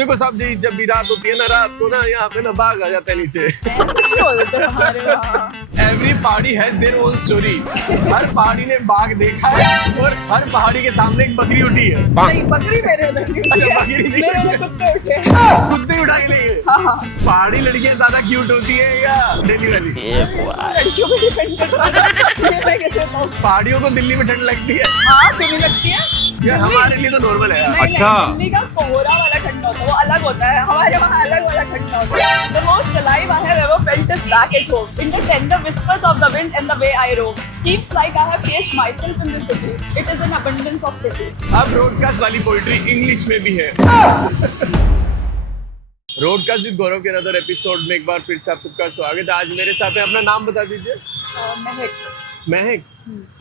देखो साहब जी, जब भी रात होती है ना, रात को ना यहाँ पे ना बाघ आ जाता है नीचे। एवरी पहाड़ी हैज देयर ओन स्टोरी। हर पहाड़ी ने बाघ देखा है और हर पहाड़ी के सामने एक बकरी उठी है। नहीं, बकरी मेरे उधर नहीं उठी है। बकरी नहीं मेरे उठी उधर कुत्ते उठे हैं। कुत्ते उठा के लिए। हाँ। पहाड़ी लड़कियां ज्यादा क्यूट होती है या दिल्ली वाली? लड़कियों पे डिपेंड करता है। ये मैं कैसे बताऊं? पहाड़ियों को दिल्ली में ठंड लगती है हाँ, तुम्हें लगती है? यार, हमारे लिए तो नॉर्मल है यार। नहीं, नहीं, दिल्ली का कोहरा वाला ठंडा होता है, वो अलग होता है। हमारे वहाँ अलग वाला ठंडा होता है। The most alive I have ever felt is back at home, in the tender whispers of the wind and the way I roam. Seems like I have placed myself in the city. It is an abundance of pity. अब broadcast वाली poetry English में भी है। Broadcast with गौरव के another episode में एक बार फिर से आप सबका स्वागत है। आज मेरे साथ है, अपना नाम बता दीजिए। महक। महक,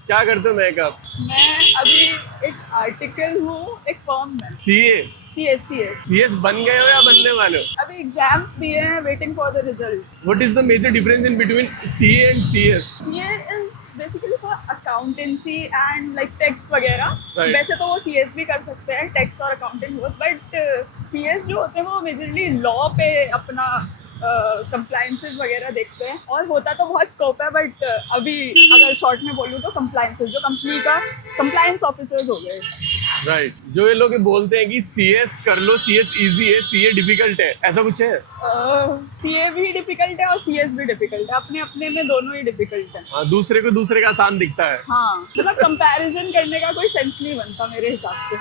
क्या करते हो महक आप? मैं अभी एक आर्टिकल हूँ एक फॉर्म में। सीए? CS सीएस बन गए हो या बनने वाले हो? अभी एग्जाम्स दिए हैं, waiting for the result. What is the major difference in between CA and CS? CA is basically for accountancy and like tax वगैरह। Right. वैसे तो वो CS भी कर सकते हैं, टैक्स और अकाउंटिंग बोथ, बट CS जो होते हैं वो मेजरली लॉ पे अपना कंप्लायंसेस वगैरह देखते हैं। और होता तो बहुत स्कोप है, बट अभी अगर शॉर्ट में बोलूँ तो कंप्लायंसेस, जो कंपनी का कंप्लायंस ऑफिसर्स हो गए। राइट। जो ये लोग बोलते हैं कि सीएस कर लो, सीएस इजी है, सीए डिफिकल्ट है, ऐसा कुछ है? CA भी डिफिकल्ट है और CS भी डिफिकल्ट है, अपने अपने में दोनों ही डिफिकल्ट है। हाँ, दूसरे को दूसरे का आसान दिखता है। हाँ, मतलब कंपैरिजन करने का कोई सेंस नहीं बनता मेरे हिसाब से।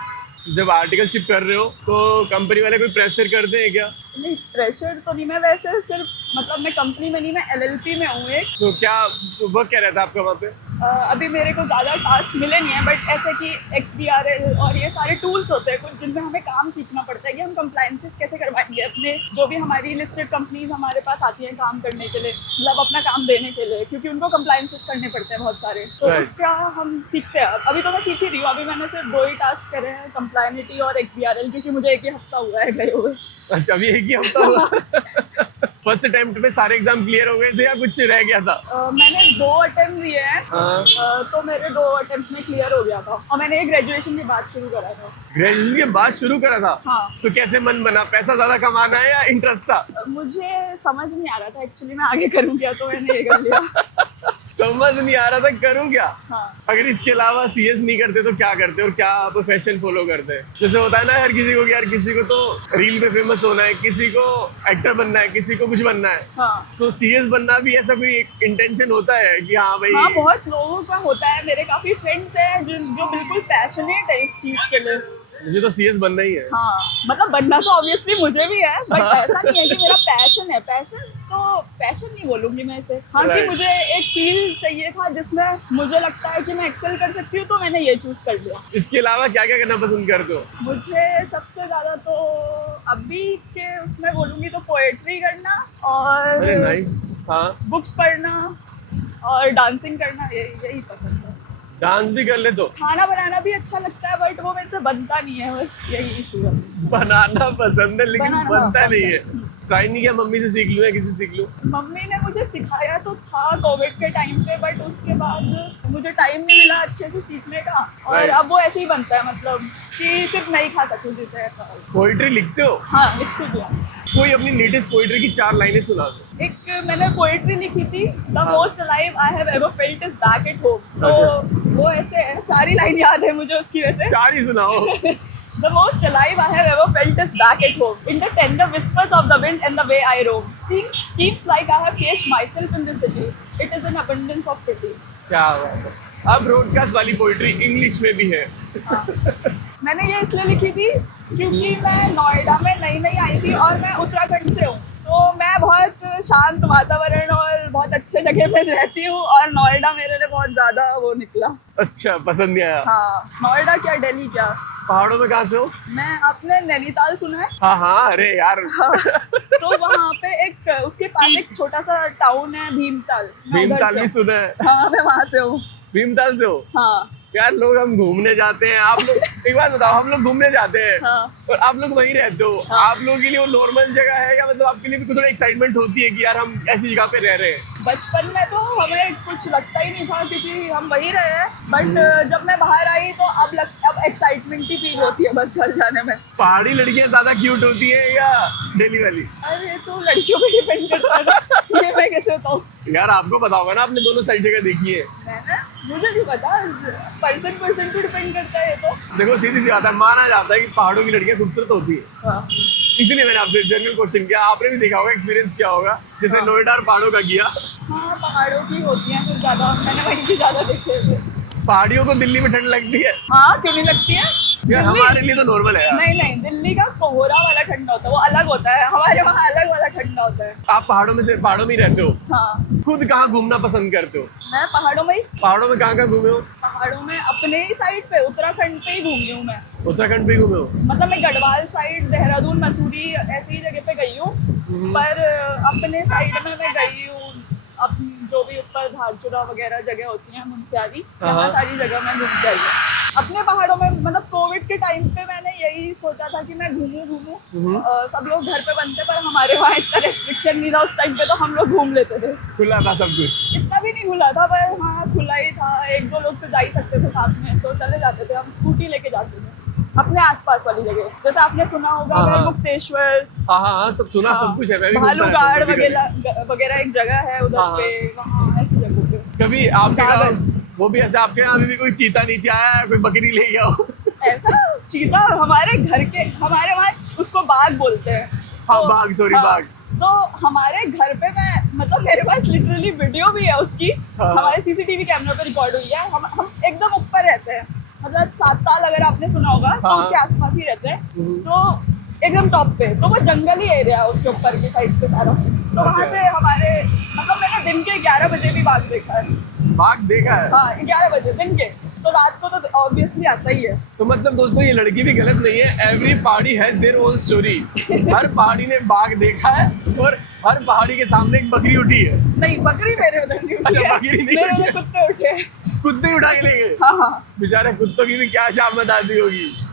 जब आर्टिकलशिप कर रहे हो तो कंपनी वाले कोई प्रेशर करते हैं क्या? नहीं, प्रेशर तो नहीं। मैं वैसे सिर्फ मतलब मैं कंपनी में नहीं, मैं LLP में हूँ एक। तो क्या वर्क क्या रहता है आपका वहाँ पे? अभी मेरे को ज़्यादा टास्क मिले नहीं है, बट ऐसे कि XBRL और ये सारे टूल्स होते हैं कुछ, जिनमें हमें काम सीखना पड़ता है कि हम कंप्लायंसेस कैसे करवाएंगे अपने, जो भी हमारी लिस्टेड कंपनीज हमारे पास आती हैं काम करने के लिए, मतलब अपना काम देने के लिए, क्योंकि उनको कंप्लायंसेस करने पड़ते हैं बहुत सारे। तो Right. उसका हम सीखते हैं। अभी तो मैं सीख ही रही हूँ। अभी मैंने सिर्फ 2 ही टास्क करे हैं, कंप्लायनिटी और XBRL, क्योंकि मुझे एक ही हफ्ता हुआ है गए हुए। अच्छा, अभी एक ही हफ्ता हुआ। फर्स्ट अटेम्प्ट में सारे एग्जाम क्लियर हो गए थे या कुछ रह गया था? मैंने 2 अटेम्प्ट दिए हैं। हाँ। तो मेरे 2 अटेम्प्ट में क्लियर हो गया था, और मैंने ग्रेजुएशन के बाद शुरू करा था। ग्रेजुएशन के बाद शुरू करा था? हाँ। तो कैसे मन बना? पैसा ज्यादा कमाना है या इंटरेस्ट था? मुझे समझ नहीं आ रहा था एक्चुअली मैं आगे करूँ क्या, तो मैंने ये कर लिया। समझ नहीं आ रहा था करूँ क्या? हाँ। अगर इसके अलावा सीएस नहीं करते तो क्या करते और क्या प्रोफेशन फॉलो करते हैं? जैसे होता है ना हर किसी को कि यार किसी को तो रील पे फेमस होना है, किसी को एक्टर बनना है, किसी को कुछ बनना है। हाँ। तो सीएस बनना भी ऐसा कोई इंटेंशन होता है कि हाँ भाई? हाँ, बहुत लोगों का होता है। मेरे काफी फ्रेंड्स हैं जो बिल्कुल पैशनेट है इस चीज के लिए। मुझे तो सीएस बनना ही है। हाँ, मतलब बनना तो ऑब्वियसली मुझे भी है, बट ऐसा नहीं है कि मेरा पैशन है। पैशन नहीं बोलूंगी मैं इसे। हाँ, कि Right. मुझे एक फील्ड चाहिए था जिसमें मुझे लगता है कि मैं एक्सेल कर सकती हूँ, तो मैंने ये चूज कर लिया। इसके अलावा क्या क्या करना पसंद करते हो? मुझे सबसे ज्यादा तो अभी के उसमें बोलूंगी तो पोएट्री करना और अरे नाइस। हाँ, बुक्स पढ़ना और डांसिंग करना, यही पसंद है। डांस भी कर ले तो? खाना बनाना भी अच्छा लगता है, बट वो मेरे से बनता नहीं है, बस यही इशू है। बनाना पसंद है लेकिन बनाना बनता हाँ, नहीं है। ट्राई नहीं किया मम्मी से सीख लूं या किसी से सीख लूं? मम्मी ने मुझे सिखाया तो था कोविड के टाइम पे, बट उसके बाद मुझे टाइम नहीं मिला अच्छे से सीखने का, और Right. अब वो ऐसे ही बनता है, मतलब कि सिर्फ नहीं खा सकूँ जिसे ऐसा। पोइट्री लिखते हो? हाँ, लिख दिया। कोई अपनी लेटेस्ट पोइट्री की 4 लाइनें सुना दो। एक मैंने पोएट्री लिखी थी, the most alive I have ever felt is back at home. तो अच्छा। वो ऐसे है, 4 ही लाइन याद है मुझे उसकी वैसे। 4 ही सुनाओ। The most alive I have ever felt is back at home, in the tender whispers of the wind and the way I roam. Seems like I have placed myself in the city. It is an abundance of pity. क्या बात है। अब broadcast वाली poetry English में भी है। हाँ। मैंने ये इसलिए लिखी थी क्योंकि मैं नोएडा में नई आई थी और मैं उत्तराखंड से हूँ, तो मैं बहुत शांत वातावरण और बहुत अच्छे जगह पे रहती हूँ, और नोएडा मेरे लिए बहुत ज्यादा वो निकला। अच्छा, पसंद नहीं आया? हाँ, नोएडा क्या दिल्ली क्या। पहाड़ों में कहाँ से हो? मैं आपने नैनीताल सुना है? हाँ हाँ, अरे यार। हाँ, तो वहाँ पे एक उसके पास एक छोटा सा टाउन है भीमताल। मैं उधर भीमताल से भी हूँ। सुना है? हाँ, मैं वहाँ से हूँ। भीमताल से हो? हाँ। यार लोग हम घूमने जाते हैं, आप लोग एक बात बताओ, हम लोग घूमने जाते हैं हाँ। और आप लोग वहीं रहते हो। हाँ। आप लोगों के लिए वो नॉर्मल जगह है या मतलब आपके लिए भी थोड़ा एक्साइटमेंट होती है कि यार हम ऐसी जगह पे रह रहे हैं? बचपन में तो हमें कुछ लगता ही नहीं था क्योंकि हम वही रहे हैं, बट जब मैं बाहर आई तो अब एक्साइटमेंट ही फील होती है बस घर जाने में। पहाड़ी लड़कियां ज्यादा क्यूट होती है या दिल्ली वाली? अरे तो लड़कियों पे डिपेंड करता है ना, ये मैं कैसे बताऊँ। यार आपको पता होगा ना, आपने दोनों साइड जगह देखी है। मैंने मुझे नहीं पता, पर्सन पे डिपेंड करता है ये तो। देखो सीधी सी बात है, माना जाता है कि पहाड़ों की लड़कियां खूबसूरत होती है, हाँ। इसीलिए मैंने आपसे जनरल क्वेश्चन किया। आपने भी देखा होगा, एक्सपीरियंस किया होगा, जैसे हाँ। नोएडा और पहाड़ों का किया। हाँ पहाड़ों की होती हैं कुछ ज्यादा, मैंने वहीं की ज्यादा देखे थे। पहाड़ियों को दिल्ली में ठंड लगती है? हाँ क्यों नहीं लगती है? यार दिल्ली- हमारे लिए तो नॉर्मल है यार। नहीं, दिल्ली का कोहरा वाला ठंडा होता है, वो अलग होता है, हमारे वहाँ अलग वाला ठंडा होता है। आप पहाड़ों में ही रहते हो, हाँ खुद कहाँ घूमना पसंद करते हो? मैं पहाड़ों में ही, पहाड़ों में कहाँ घूमे हो? पहाड़ों में अपने ही साइड पे उत्तराखंड पे ही घूमी हूँ मैं। उत्तराखंड पे ही घूमे हो? मतलब मैं गढ़वाल साइड, देहरादून, मसूरी ऐसी जगह पे गई हूँ, पर अपने साइड में मैं गई हूँ अपनी जो भी ऊपर धारचूला वगैरह जगह होती हैं, मुनस्यारी, यहाँ सारी जगह मैं घूम के आई हूँ। अपने पहाड़ों में मतलब कोविड के टाइम पे मैंने यही सोचा था कि मैं घूमूं। सब लोग घर पे बनते, पर हमारे वहाँ इतना रेस्ट्रिक्शन नहीं था उस टाइम पे, तो हम लोग घूम लेते थे। खुला था सब कुछ? इतना भी नहीं खुला था, पर हाँ खुला ही था। एक दो लोग तो जा ही सकते थे साथ में, तो चले जाते थे, हम स्कूटी लेके जाते थे अपने आसपास वाली जगह। जैसे आपने सुना होगा हाँ। मुक्तेश्वर, हाँ सब सुना, सब कुछ है। मैं भी घूमता रहता हूँ भालूगाड़ कभी-कभी। वगैरह एक जगह है उधर हाँ। पे, वहाँ ऐसी जगह पे। कभी आपके गार्डन। यहाँ वो भी ऐसे, आपके यहाँ अभी भी कोई चीता नीचे आया है, कोई बकरी ले गया हो? ऐसा चीता हमारे हमारे वहाँ उसको बाघ बोलते हैं। हाँ, तो- बाघ, सॉरी, हाँ, बाघ। तो हमारे घर पे मैं मतलब मेरे पास लिटरली वीडियो भी है उसकी। हाँ। हमारे सीसीटीवी कैमरे पे रिकॉर्ड हुई है। हम एकदम ऊपर रहते हैं, मतलब 7 ताल अगर आपने सुना होगा तो हाँ। उसके आसपास ही रहते हैं। तो एकदम टॉप पे, तो वो जंगली एरिया है उसके ऊपर की साइड पे सारा। तो वहाँ से हमारे मतलब मैंने दिन के 11 बजे भी बाघ देखा है। बाघ देखा है? हाँ 11 बजे दिन के, तो रात को तो ऑब्वियसली आता ही है। तो मतलब दोस्तों, ये लड़की भी गलत नहीं है। एवरी पहाड़ी हैज देयर ओन स्टोरी। हर पहाड़ी ने बाघ देखा है और हर पहाड़ी के सामने एक बकरी उठी है। नहीं बकरी मेरे उधर नहीं उठी अच्छा, है, बकरी नहीं मेरे उठी उधर कुत्ते उठे हैं। कुत्ते उठा के ले गए? हाँ। बेचारे कुत्तों की भी क्या शामत आती होगी।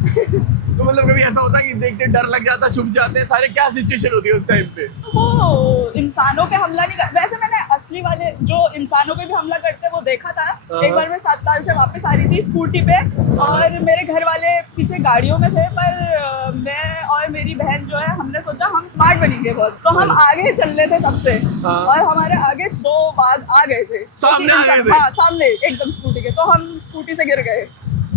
तो मतलब कभी ऐसा होता है कि देखते डर लग जाता, छुप जाते हैं सारे? क्या सिचुएशन होती है उस टाइम पे? वो इंसानों पे हमला नहीं कर, वैसे मैंने असली वाले जो इंसानों पे भी हमला करते हैं वो देखा था। एक बार मैं 7 साल से वापस आ रही थी स्कूटी पे, और मेरे घर वाले पीछे गाड़ियों में थे, पर मैं और मेरी बहन जो है, हमने सोचा हम स्मार्ट बनेंगे बहुत, तो हम आगे चल रहे थे सबसे, और हमारे आगे 2 बाघ आ गए थे सामने आ गए थे? हाँ सामने एकदम स्कूटी के, तो हम स्कूटी से गिर गए,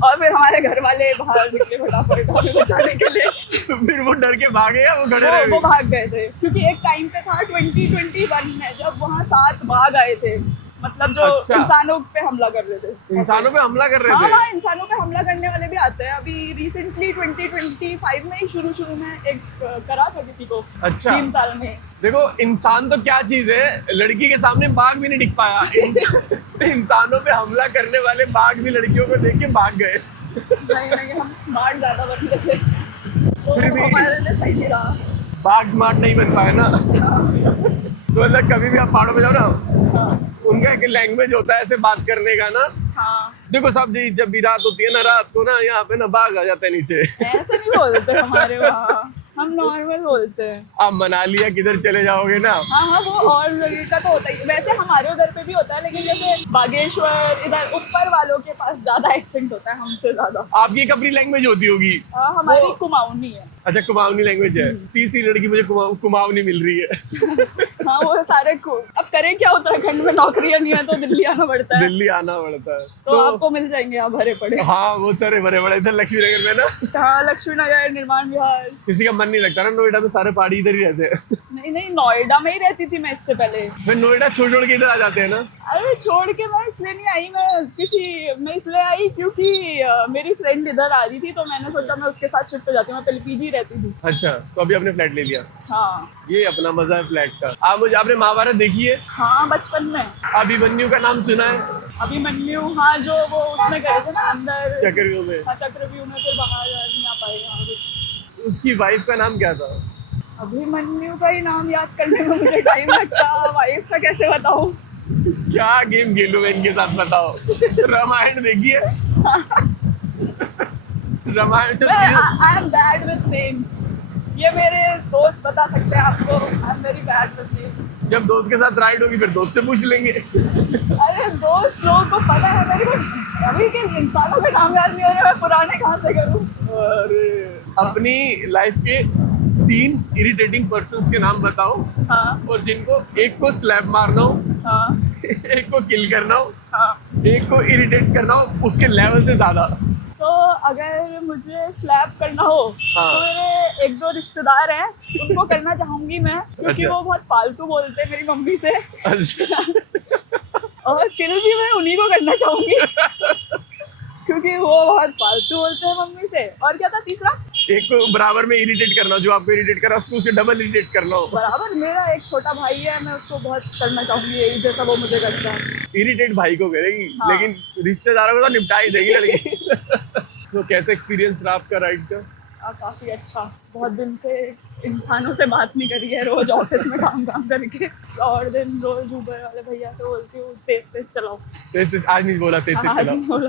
और फिर हमारे घर वाले बाहर निकले फटाफट हमें बचाने के लिए। फिर वो डर के भागे या वो खड़े रहे? वो भाग गए थे, क्योंकि एक टाइम पे था 2021 में, जब वहाँ 7 बाघ आए थे, मतलब जो अच्छा। इंसानों पे हमला कर रहे थे। इंसानों पे हमला कर रहे हाँ थे? हाँ, इंसानों पे हमला करने वाले भी आते हैं। अभी रिसेंटली 2025 में ही शुरू में एक करा था किसी को, अच्छा। भीमताल में। देखो इंसान तो क्या चीज है, लड़की के सामने बाघ भी नहीं दिख पाया। इंसानों पे हमला करने वाले बाघ भी लड़कियों को देख के भाग गए। नहीं हम स्मार्ट ज्यादा बन गए थे, तो फिर भी- हमारे लिए सही नहीं रहा। बाघ स्मार्ट नहीं बन पाए ना। तो मतलब कभी भी आप पहाड़ों में जाओ ना, उनका एक लैंग्वेज होता है ऐसे बात करने का ना। हाँ देखो साहब जी, जब भी रात होती है ना, रात को ना यहाँ पे ना बाघ आ जाता है नीचे। ऐसे नहीं बोलते हमारे वहाँ, हम नॉर्मल बोलते हैं। आप मनाली या किधर चले जाओगे ना, हाँ वो और जगह का तो होता ही, वैसे हमारे उधर पे भी होता है, लेकिन जैसे बागेश्वर इधर ऊपर वालों के पास ज्यादा एक्सेंट होता है हमसे ज्यादा। आपकी एक अपनी लैंग्वेज होती होगी। हमारी वो- कुमाऊनी है। अच्छा, कुमाऊनी लैंग्वेज है। तीसरी लड़की मुझे कुमाऊनी मिल रही है। हाँ वो सारे अब करें क्या, उत्तराखंड में नौकरियां नहीं है तो दिल्ली आना पड़ता है, दिल्ली आना पड़ता है। तो आपको मिल जाएंगे यहाँ भरे पड़े। हाँ वो सारे बड़े बड़े इधर लक्ष्मी नगर में ना, हाँ लक्ष्मी नगर, निर्माण विहार। किसी का मन नहीं लगता ना, नोएडा में सारे पहाड़ी इधर ही रहते हैं। नहीं नोएडा में ही रहती थी मैं इससे पहले। फिर नोएडा छोड़ के इधर आ जाते हैं ना। अरे छोड़ के मैं इसलिए नहीं आई, मैं इसलिए आई क्योंकि मेरी फ्रेंड इधर आ रही थी, तो मैंने सोचा मैं उसके साथ शिफ्ट हो जाती हूँ। मैं पहले पीजी रहती थी। अच्छा, तो अभी आपने फ्लैट ले लिया। हाँ ये अपना मजा है फ्लैट का। आपने महाभारत देखी है? हाँ बचपन में। अभिमन्यु का नाम सुना है? अभिमन्यु, हाँ जो वो उसमें गए थे ना अंदर चक्रव्यूह में। हाँ चक्रव्यूह में, फिर बाहर नहीं आ पाए। हाँ कुछ उसकी वाइफ का नाम क्या था? अभिमन्यु का ही नाम याद करने में मुझे टाइम लगता, वाइफ का कैसे बताऊँ। क्या गेम खेलूं मैं इनके साथ, बताओ। रामायण देखिए। रामायण तो I am bad with names. ये मेरे दोस्त बता सकते हैं आपको, I am very bad with you. जब दोस्त के साथ राइड होगी फिर दोस्त से पूछ लेंगे। अरे दोस्त लोगों को पता है मेरे को, अभी के इंसानों के नाम याद नहीं हो रहे, मैं पुराने कहाँ से करूँ। अरे अपनी लाइफ के 3 इरिटेटिंग पर्सन्स के नाम बताओ, हाँ और जिनको एक को स्लैप मारना हो, हाँ एक को किल करना हो, हाँ। एक को इरिटेट करना हो उसके लेवल से ज्यादा। तो अगर मुझे स्लैप करना हो हाँ। तो मेरे 1-2 रिश्तेदार हैं, उनको करना चाहूंगी मैं, क्योंकि अच्छा। वो बहुत फालतू बोलते हैं मेरी मम्मी से। अच्छा। और किल भी मैं उन्हीं को करना चाहूंगी क्योंकि वो बहुत फालतू बोलते हैं मम्मी से। और क्या था तीसरा? एक को बराबर में इरिटेट करना, जो आपको इरिटेट कर रहा है उसको उससे डबल इरिटेट करना हो। बराबर, मेरा एक छोटा भाई है, मैं उसको बहुत करना चाहूंगी यही जैसा वो मुझे करता है। इरिटेट भाई को करेगी, हाँ। लेकिन रिश्तेदारों को तो निपटा ही देगी लड़की। तो कैसा एक्सपीरियंस रहा आपका राइड का? काफी अच्छा, बहुत दिन से इंसानों से बात नहीं करी है, रोज ऑफिस में काम करके, और दिन रोज ऊबर वाले भैया से बोलती हूँ तेज तेज चलाओ। आज नहीं बोला, तेज आज चला। नहीं बोला।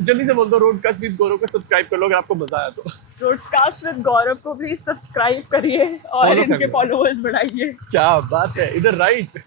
जल्दी से बोल दो, रोडकास्ट विद गौरव को सब्सक्राइब कर लो अगर आपको मजा आया तो। ब्रॉडकास्ट विद गौरव को प्लीज सब्सक्राइब करिए और Follow इनके करिए। फॉलोअर्स बढ़ाइए। क्या बात है, इधर राइट।